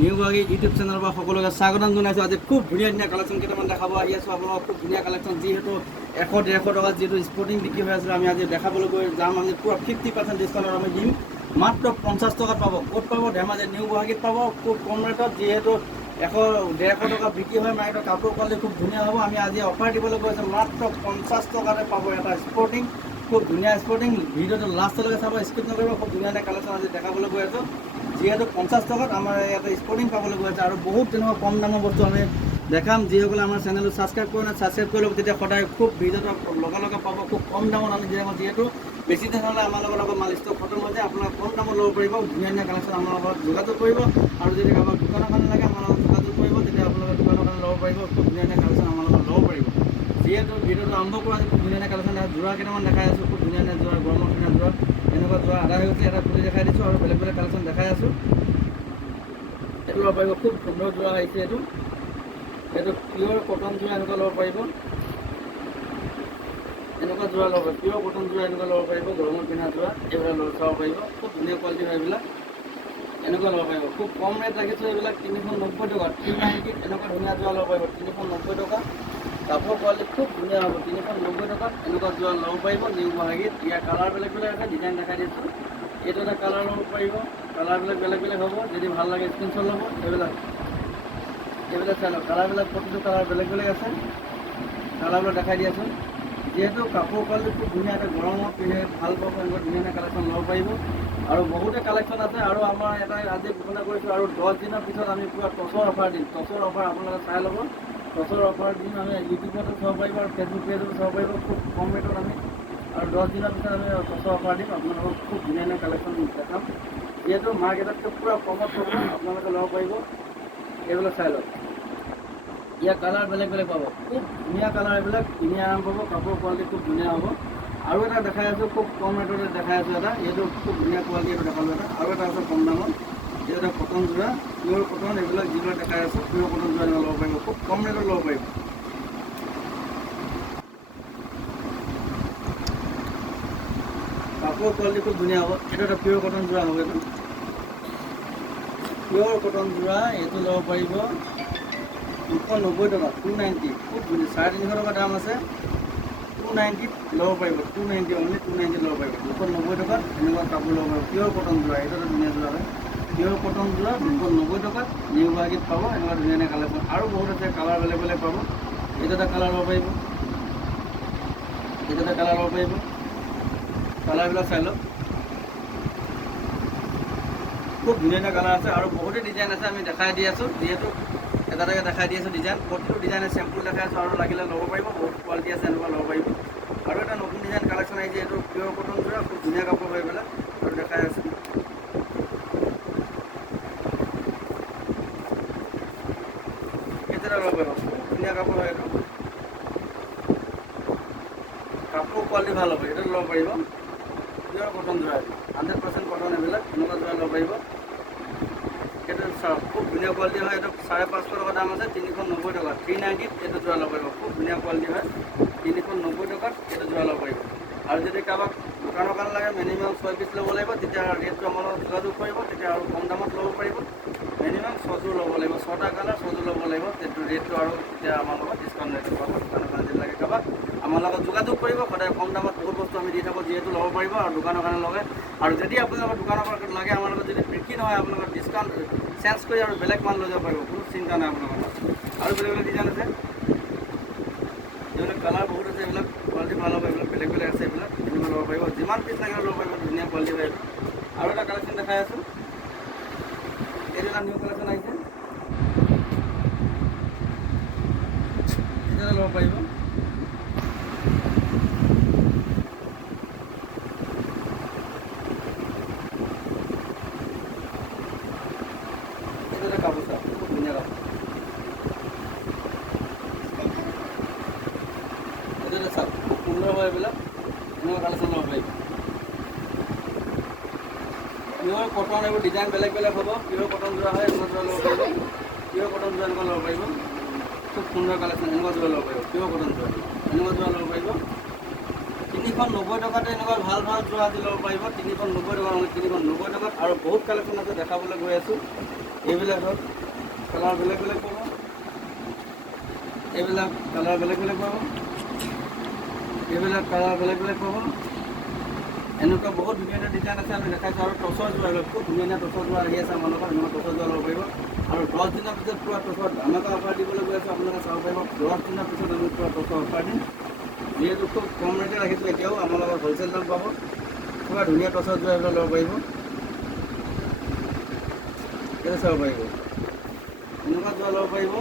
New Guwahati YouTube চেনেলৰ পৰা সকলোকে স্বাগতম জনাইছোঁ। আজি খুব ধুনীয়া ধুনীয়া কালেকশ্যন কেইটামান দেখাব আহি আছোঁ আপোনালোকক। খুব ধুনীয়া কালেকশ্যন, যিহেতু 100-150 টকাত যিহেতু স্পৰ্টিং বিক্ৰী হৈ আছিলে, আমি আজি দেখাবলৈ গৈ যাম। আমি পূৰা 50% ডিছকাউণ্টত আমি দিম, মাত্ৰ 50 টকাত পাব। ক'ত পাব? ধেমাজি নিউ গুৱাহাটীত পাব, খুব কম ৰেটত। যিহেতু 100-150 টকা বিক্ৰী হয় মাৰ্কেটত, কাপোৰ কোৱালিটি খুব ধুনীয়া হ'ব। আমি আজি অফাৰ দিবলৈ গৈ আছোঁ, মাত্ৰ 50 টকাতে পাব এটা স্পৰ্টিং, খুব ধুনীয়া স্পৰ্টিং। ভিডিঅ'টো লাষ্টলৈকে চাব, স্কিপ নকৰিব। খুব ধুনীয়া ধুনীয়া কালেকশ্যন আজি দেখাবলৈ গৈ আছোঁ। যিহেতু 50 টকাত আমাৰ ইয়াতে স্পৰ্টিং পাবলৈ গৈ আছে, আৰু বহুত তেনেকুৱা কম দামৰ বস্তু আমি দেখাম। যিসকলে আমাৰ চেনেলটো ছাবস্ক্ৰাইব কৰে নাই, ছাবস্ক্ৰাইব কৰি ল'ব, তেতিয়া সদায় খুব ভিডিঅ'টো লগে লগে পাব। খুব কম দামত আমি দেখাম, যিহেতু বেছি দিন হ'লে আমাৰ লগত মাল ষ্টক খতম হৈ যায়। আপোনালোকে কম দামত ল'ব পাৰিব। ধুনীয়া ধুনীয়া কালেকশ্যন আমাৰ লগত যোগাযোগ কৰিব, আৰু যদি কাৰোবাক দোকানৰ কাৰণে লাগে আমাৰ লগত যোগাযোগ কৰিব, তেতিয়া আপোনালোকে দোকানৰ কাৰণে ল'ব পাৰিব। খুব ধুনীয়া ধুনীয়া কালেকশ্যন আমাৰ লগত ল'ব পাৰিব। যিহেতু ভিডিঅ'টো আৰম্ভ কৰা আছে, খুব ধুনীয়া ধুনীয়া কালেকশ্যন যোৰা কেইটামান দেখাই আছোঁ। খুব ধুনীয়া ধুনীয়া যোৰা, গৰমৰ দিনৰ যোৰা। এনেকুৱা যোৰা আধা হৈ গৈছে, এটা খুলি দেখাই দিছোঁ, আৰু বেলেগ বেলেগ কালেকশ্যন দেখাই আছোঁ। এইটো ল'ব পাৰিব, খুব সুন্দৰ যোৰা আহিছে। এইটো পিয়'ৰ কটন যোৰা, এনেকুৱা ল'ব পাৰিব। এনেকুৱা যোৰা ল'ব পাৰিব, পিয়'ৰ কটন যোৰা এনেকুৱা ল'ব পাৰিব। গৰমত পিন্ধা যোৰা এইবিলাক চাব পাৰিব। খুব ধুনীয়া কোৱালিটি হয় এইবিলাক, এনেকুৱা ল'ব পাৰিব। খুব কম ৰেট ৰাখিছোঁ এইবিলাক, 390 টকা, 390। এনেকুৱা ধুনীয়া যোৰা ল'ব পাৰিব, 390 টকা। কাপোৰ কোৱালিটি খুব ধুনীয়া হ'ব, 390 টকাত এনেকুৱা যোৰা ল'ব পাৰিব নিউ গুৱাহাটীত। ইয়াৰ কালাৰ বেলেগ বেলেগ আছে, ডিজাইন দেখাই দিছোঁ। এইটো এটা কালাৰ ল'ব পাৰিব, কালাৰবিলাক বেলেগ বেলেগ হ'ব। যদি ভাল লাগে স্ক্ৰীনশ্বট ল'ব। এইবিলাক চাই লওক, কালাৰবিলাক প্ৰতিটো কালাৰ বেলেগ বেলেগ আছে। কালাৰবিলাক দেখাই দিয়াচোন। যিহেতু কাপোৰ কোৱালিটি খুব ধুনীয়া, এটা গৰমত পিন্ধে ভাল পাব, এনেকুৱা ধুনীয়া ধুনীয়া কালেকশ্যন ল'ব পাৰিব। আৰু বহুতে কালেকশ্যন আছে, আৰু আমাৰ এটা আজি ঘোষণা কৰিছোঁ, আৰু 10 দিনৰ পিছত আমি পূৰা টচৰ অফাৰ দিম। টচৰ অফাৰ আপোনালোকে চাই ল'ব। টচৰ অফাৰ দিম আমি, ইউটিউবতো চাব পাৰিব, আৰু ফেচবুক পেজতো চাব পাৰিব। খুব কম ৰেটত আমি, আৰু 10 দিনৰ পিছত আমি টচৰ অফাৰ দিম। আপোনালোকক খুব ধুনীয়া ধুনীয়া কালেকশ্যন দেখাম। যিহেতু মাৰ্কেটতকৈ পূৰা কমত পাব, আপোনালোকে ল'ব পাৰিব। এইবিলাক চাই লওক, ইয়াৰ কালাৰ বেলেগ বেলেগ পাব। খুব ধুনীয়া কালাৰ, এইবিলাক কিনি আৰাম পাব। কাপোৰ কোৱালিটি খুব ধুনীয়া হ'ব। আৰু এটা দেখাই আছোঁ, খুব কম ৰেটতে দেখাই আছোঁ এটা। এইটো খুব ধুনীয়া কোৱালিটি, এইটো দেখালোঁ এটা। আৰু এটা আছে কম দামত, এইটো এটা কটন যোৰা, পিয়'ৰ কটন। এইবিলাক যিবিলাক দেখাই আছোঁ, পিয়'ৰ কটন যোৰা এনেকুৱা ল'ব পাৰিব। খুব কম ৰেটত ল'ব পাৰিব। কাপোৰ কোৱালিটি খুব ধুনীয়া হ'ব। এইটো এটা পিয়'ৰ কটন যোৰা হ'ব। এইটো পিয়'ৰ কটন যোৰা, এইটো ল'ব পাৰিব 290 টকা, 290। খুব ধুনীয়া, 350 টকা দাম আছে। 290 ল'ব পাৰিব, 290 অনলি, 290 ল'ব পাৰিব। 290 টকাত এনেকুৱা কাপোৰ ল'ব পাৰিব। পিয়'ৰ কটন যোৰা, এইটো এটা ধুনীয়া যোৰা হয়। পিয়'ৰ কটন যোৰা 290 টকাত নিউ গুৱাহাটীত পাব। এনেকুৱা ধুনীয়া ধুনীয়া কালেকশ্যন, আৰু বহুত আছে, কালাৰ বেলেগ বেলেগ পাব। এইটো এটা কালাৰ ল'ব পাৰিব, এইটো এটা কালাৰ ল'ব পাৰিব। কালাৰবিলাক চাই লওক, খুব ধুনীয়া ধুনীয়া কালাৰ আছে, আৰু বহুতো ডিজাইন আছে। আমি দেখাই দি আছোঁ, যিহেতু এটা এটাকৈ দেখাই দি আছোঁ ডিজাইন। প্ৰতিটো ডিজাইনে চেম্পুল দেখাই আছোঁ, আৰু লাগিলে ল'ব পাৰিব। বহুত কোৱালিটি আছে, এনেকুৱা ল'ব পাৰিব। আৰু এটা নতুন ডিজাইন কালেকশ্যন আহিছে, এইটো পিয়'ৰ কটন যোৰা, খুব ধুনীয়া কাপোৰ হয় এইবিলাক, আৰু দেখাই আছোঁ। কেইটা ল'ব পাৰিব, খুব ধুনীয়া কাপোৰ হয় এইটো। কাপোৰ কোৱালিটি ভাল হ'ব, এইটো ল'ব পাৰিব। পিয়'ৰ কটন যোৰা, 100% কটন এইবিলাক, এনেকুৱা যোৰা ল'ব পাৰিব। এইটো চাওক, খুব ধুনীয়া কোৱালিটি হয়। এইটো 550 টকা দাম আছে, 390 টকা, 390 এইটো যোৰা ল'ব পাৰিব। খুব ধুনীয়া কোৱালিটি হয়, 390 টকাত এইটো যোৰা ল'ব পাৰিব। আৰু যদি কাৰোবাক দোকানৰ কাৰণে লাগে, মিনিমাম 6 পিচ ল'ব লাগিব, তেতিয়া ৰেটটো আমাৰ লগত যোগাযোগ কৰিব, তেতিয়া আৰু কম দামত ল'ব পাৰিব। মিনিমাম 6যোৰ ল'ব লাগিব, 6টা কালাৰ 6যোৰ ল'ব লাগিব। সেইটো ৰেটটো আৰু তেতিয়া আমাৰ লগত ডিছকাউণ্ট ৰেটটো পাব। দোকানৰ কাৰণে যদি লাগে কাৰোবাক, আমাৰ লগত যোগাযোগ কৰিব। সদায় কম দামত বহুত বস্তু আমি দি থাকোঁ, যিহেতু ল'ব পাৰিব, আৰু দোকানৰ কাৰণে লগে। আৰু যদি আপোনালোকৰ দোকানৰ পৰা লাগে, আমাৰ লগত যদি বিক্ৰী নহয়, আপোনালোকৰ ডিছকাউণ্ট চেঞ্জ কৰি আৰু বেলেগ মাল লৈ যাব পাৰিব, কোনো চিন্তা নাই আপোনালোকৰ। আৰু বেলেগ বেলেগ ডিজাইন আছে, এইবিলাক কালাৰ বহুত আছে, এইবিলাক কোৱালিটি ভাল হ'ব। এইবিলাক বেলেগ বেলেগ আছে, এইবিলাক এনেকুৱা ল'ব পাৰিব। যিমান পিচ লাগে ল'ব পাৰিব, ধুনীয়া কোৱালিটি হয়। আৰু এটা কালেকশ্যন দেখাই আছোঁ, এইটো এটা নিউ কালেকশ্যন আহিছে, এইটো ল'ব পাৰিব। এইটো এটা কাপোৰ চাওক, খুব ধুনীয়া কাপোৰ। এইটো এটা চাওক, খুব সুন্দৰ হয় এইবিলাক, এনেকুৱা কালেকশ্যন ল'ব পাৰিব। পিয়'ৰ কটন, এইবোৰ ডিজাইন বেলেগ বেলেগ হ'ব। পিয়'ৰ কটন যোৰা হয়, এনেকুৱা যোৰা ল'ব পাৰিব। পিয়'ৰ কটন যোৰা এনেকুৱা ল'ব পাৰিব। খুব সুন্দৰ কালেকশ্যন, এনেকুৱা যোৰা ল'ব পাৰিব। পিয়'ৰ কটন যোৰা, এনেকুৱা যোৰা ল'ব পাৰিব। 390 টকাতে এনেকুৱা ভাল ভাল যোৰা আজি ল'ব পাৰিব। 390 টকা, 390 টকাত। আৰু বহুত কালেকশ্যন আছে, দেখাবলৈ গৈ আছোঁ। এইবিলাক হ'ল কালাৰ বেলেগ বেলেগ পাব, এইবিলাক কালাৰ বেলেগ বেলেগ পাব, এইবিলাক কালাৰ বেলেগ বেলেগ পাব। এনেকুৱা বহুত ধুনীয়া ধুনীয়া ডিজাইন আছে আমি দেখাইছোঁ। আৰু টচৰ যোৰা খুব ধুনীয়া ধুনীয়া টচৰ যোৰা আহি আছে আমাৰ লগত, এনেকুৱা টচৰ যোৰা ল'ব পাৰিব। আৰু 10 দিনৰ পিছত পূৰা টচৰ ধামাকা অফাৰ দিবলৈ গৈ আছোঁ, আপোনালোকে চাব পাৰিব। 10 দিনৰ পিছত আমি পূৰা টচৰ অফাৰ দিম, যিহেতু খুব কম ৰেটে ৰাখিছোঁ। এতিয়াও আমাৰ লগত হ'লচেল দাম পাব, পূৰা ধুনীয়া টচৰ যোৰা এইবিলাক ল'ব পাৰিব, এইটো চাব পাৰিব। এনেকুৱা যোৰা ল'ব পাৰিব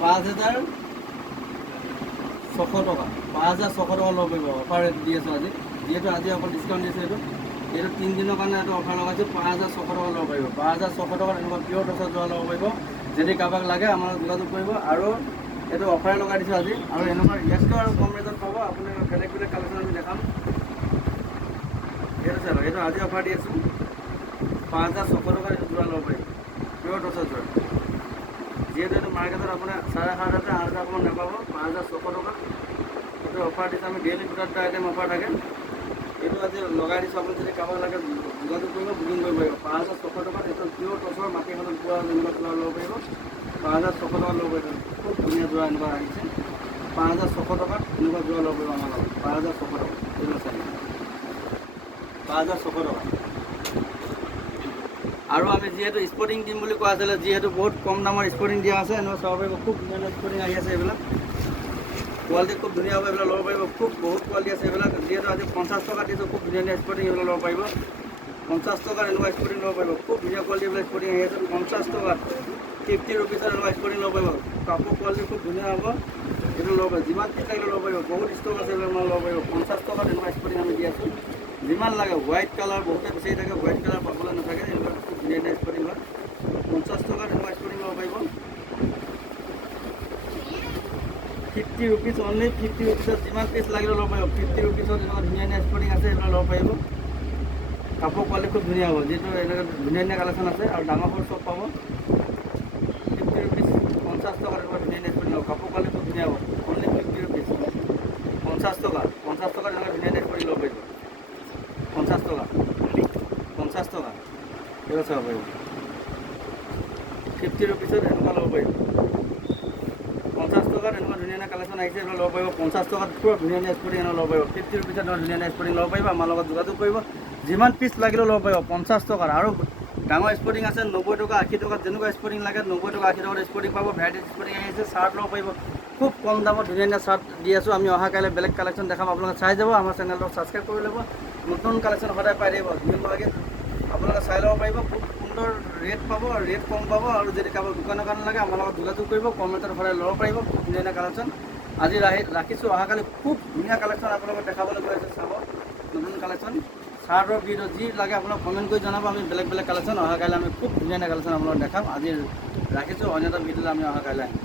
5,600 টকা, 5,600 টকা ল'ব পাৰিব। অফাৰ ৰেট দি আছোঁ আজি, যিহেতু আজি অকল ডিছকাউণ্ট দিছোঁ। এইটো 3 দিনৰ কাৰণে এইটো অফাৰ লগাইছোঁ। 5,600 টকা ল'ব পাৰিব, 5,600 টকাত এনেকুৱা পিয়ৰ টচৰ যোৰা ল'ব পাৰিব। যদি কাৰোবাক লাগে আমাৰ যোগাযোগ কৰিব। আৰু এইটো অফাৰে লগাই দিছোঁ আজি, আৰু এনেকুৱা ইয়াতকৈ আৰু কম ৰেটত পাব। আপুনি বেলেগ বেলেগ কালেকশ্যন আমি দেখাম। এইটো চাব, এইটো আজি অফাৰ দি আছোঁ 5,600 টকাৰ এইটো যোৰা ল'ব পাৰিব, পিয়ৰ টচৰ যোৰা। যিহেতু এইটো মাৰ্কেটত আপোনাৰ 7,500 8,000 অকণমান নাপাব, 5,600 টকা এইটো অফাৰ দিছোঁ আমি। ডেইলি 2টা আইটেম অফাৰ থাকে, এইটো আজি লগাই দিছোঁ। আপুনি যদি কাৰোবাক লাগে যোগাযোগ কৰিব, বুকিং কৰিব পাৰিব। 5,600 টকাত এইটো পিয়ৰ টচৰ মাটিখনত পোৱা এনেকুৱা যোৰা ল'ব পাৰিব। 5,600 টকাত ল'ব পাৰিব, খুব ধুনীয়া যোৰা এনেকুৱা আহিছে। 5,600 টকাত এনেকুৱা যোৰা ল'ব পাৰিব আমাৰ লগত, 5,600 টকা। এইটো চাই 5,600 টকা। আৰু আমি যিহেতু স্পৰ্টিং দিম বুলি কোৱা আছিলে, যিহেতু বহুত কম দামৰ স্পৰ্টিং দিয়া আছে, এনেকুৱা চাব পাৰিব। খুব ধুনীয়া স্পৰ্টিং আহি আছে, এইবিলাক কোৱালিটি খুব ধুনীয়া হ'ব, এইবিলাক ল'ব পাৰিব। খুব বহুত কোৱালিটি আছে এইবিলাক। যিহেতু আজি 50 টকা দিছোঁ, খুব ধুনীয়া ধুনীয়া স্পৰ্টিং এইবিলাক ল'ব পাৰিব। 50 টকাত এনেকুৱা স্পৰ্টিং ল'ব পাৰিব, খুব ধুনীয়া কোৱালিটি এইবিলাক স্পৰ্টিং আহি আছে। 50 টকাত 50 ৰুপিছত এনেকুৱা স্পৰ্টিং ল'ব পাৰিব। কাপোৰ কোৱালিটি খুব ধুনীয়া হ'ব, এইটো ল'ব পাৰিব। যিমান পিচ লাগিলে ল'ব পাৰিব, বহুত ষ্টক আছে এইবিলাক ল'ব পাৰিব। 50 টকাত এনেকুৱা স্পৰ্টিং আমি দি আছোঁ। যিমান লাগে হোৱাইট কালাৰ বহুতে বিচাৰি থাকে, হোৱাইট কালাৰ পাবলৈ নাথাকে, এইবিলাক খুব ধুনীয়া ধুনীয়া স্পৰ্টিং হয়। 50 টকাত এনেকুৱা স্পৰ্টিং ল'ব পাৰিব। 50 ৰুপিজ অনলি, 50 ৰুপিছত যিমান পিচ লাগিলে ল'ব পাৰিব। 50 ৰুপিছত এনেকুৱা ধুনীয়া ধুনীয়া স্পৰ্টিং আছে, এইবিলাক ল'ব পাৰিব। কাপোৰ কোৱালিটি খুব ধুনীয়া হ'ব, যিহেতু এনেকুৱা ধুনীয়া ধুনীয়া কালেকশ্যন আছে, আৰু ডাঙৰ সৰু চব পাব। 50 ৰুপিজ, 50 টকাত এনেকুৱা ধুনীয়া ধুনীয়া স্পৰ্টিং ল'ব। কাপোৰ কোৱালিটি খুব ধুনীয়া হ'ব, অনলি 50 ৰুপিজ, 50 টকা। 50 টকাত এনেকুৱা ধুনীয়া ধুনীয়া স্পৰ্টিং ল'ব পাৰিব। 50 টকা, 50 টকা, এইটো চাব পাৰিব। 50 ৰুপিছত এনেকুৱা ল'ব পাৰিব। 50 টকাত এনেকুৱা ধুনীয়া ধুনীয়া কালেকশ্যন আহিছে, এইবিলাক ল'ব পাৰিব। 50 টকাত পুৰা ধুনীয়া ধুনীয়া স্পৰ্টিং এনেকুৱা ল'ব পাৰিব। 50 ৰুপিছত এনেকুৱা ধুনীয়া ধুনীয়া স্পৰ্টিং ল'ব পাৰিব। আমাৰ লগত যোগাযোগ কৰিব, যিমান পিচ লাগিলেও ল'ব পাৰিব। 50 টকাত আৰু ডাঙৰ স্পৰ্টিং আছে 90 টকা 80 টকাত। যেনেকুৱা স্পৰ্টিং লাগে 90 টকা 80 টকাত স্পৰ্টিং পাব। ভেৰাইটিজ স্পৰ্টিং আহিছে, চাৰ্ট ল'ব পাৰিব। খুব কম দামত ধুনীয়া ধুনীয়া চাৰ্ট দি আছোঁ আমি। অহা কাইলৈ বেলেগ কালেকশ্যন দেখাম, আপোনালোকে চাই যাব। আমাৰ চেনেলটো ছাবস্ক্ৰাইব কৰি ল'ব, নতুন কালেকশ্যন সদায় পাই থাকিব। ধুনীয়াকৈ আপোনালোকে চাই ল'ব পাৰিব। খুব সুন্দৰ ৰেট পাব, আৰু ৰেট কম পাব। আৰু যদি কাৰোবাৰ দোকানৰ কাৰণে লাগে আমাৰ লগত যোগাযোগ কৰিব, কম ৰেটত সদায় ল'ব পাৰিব। খুব ধুনীয়া ধুনীয়া কালেকশ্যন আজি ৰাখিছোঁ। অহাকালি খুব ধুনীয়া কালেকশ্যন আপোনালোকক দেখাবলৈ গৈ আছে, চাব নতুন কালেকশ্যন। চাৰ্টৰ ভিডিঅ' যি লাগে আপোনাক কমেণ্ট কৰি জনাব, আমি বেলেগ বেলেগ কালেকশ্যন অহাকালি আমি খুব ধুনীয়া ধুনীয়া কালেকশ্যন আপোনালোকক দেখাম। আজি ৰাখিছোঁ, অন্য এটা ভিডিঅ'লৈ আমি অহাকালি আহিম।